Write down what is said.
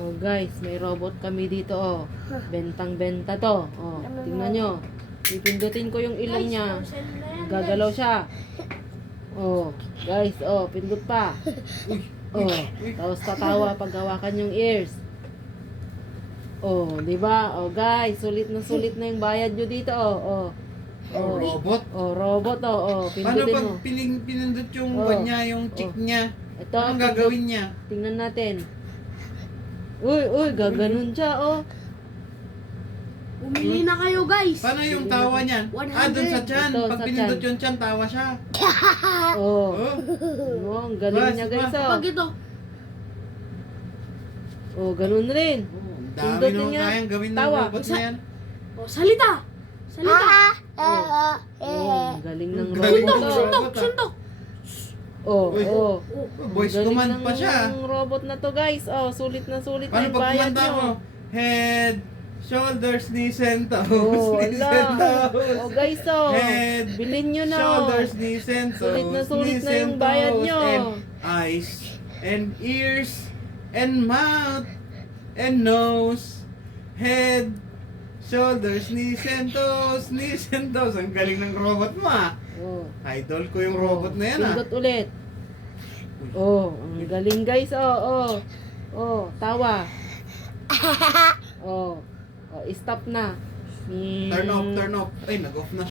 Oh guys, may robot kami dito oh. Bentang-benta to. Oh, tingnan nyo. Pipindutin ko yung ilong niya. Gagalaw siya. Oh, guys, oh, pindot pa. Oh, tapos tatawa pag hawakan yung ears. Oh, di ba? Oh, guys, sulit na yung bayad nyo dito oh. Oh, robot? Oh, robot oh. Oh, Paano pindutin pag mo. pinindot yung Oh. niya, yung chick niya? Ito, Anong gagawin niya? Tingnan natin. Uy, gaganon siya oh. Umili na kayo, guys. Paano yung tawa niyan? 100. Doon sa tiyan. Ito, Pag sa pinindot tiyan. yung tiyan, tawa siya. Oh. Oh. Oh, ang galing niya guys oh. Pag ito, Oh, ganun rin. Ang dami Pindutin naman niya. kayang gawin ng Tawa. robot na yan. oh, salita. Salita. Oh, ang galing ng Galing robot ng oh. Suntok, robot, ah. suntok. Oh, Uy. oh. Voice Galing command ng pa siya. robot na to guys. Oh, sulit na Paano yung pag bayad kumanta mo? nyo. Head, shoulders, knees, and toes. Oh, Knees ala. and toes. Oh guys oh. Head, Bilhin nyo na oh. shoulders, knees, and toes. Sulit na knees yung and bayad toes, nyo. And eyes, and ears, and mouth, and nose, head, shoulders, knees, and toes, knees, and toes. Ang galing ng robot mo ah. Oh. Idol ko yung robot na yan ah. Pindot ulit. Oh, ang galing guys oh. Oh, tawa. Oh. Oh, stop na. Turn off. Ay, nag-off na.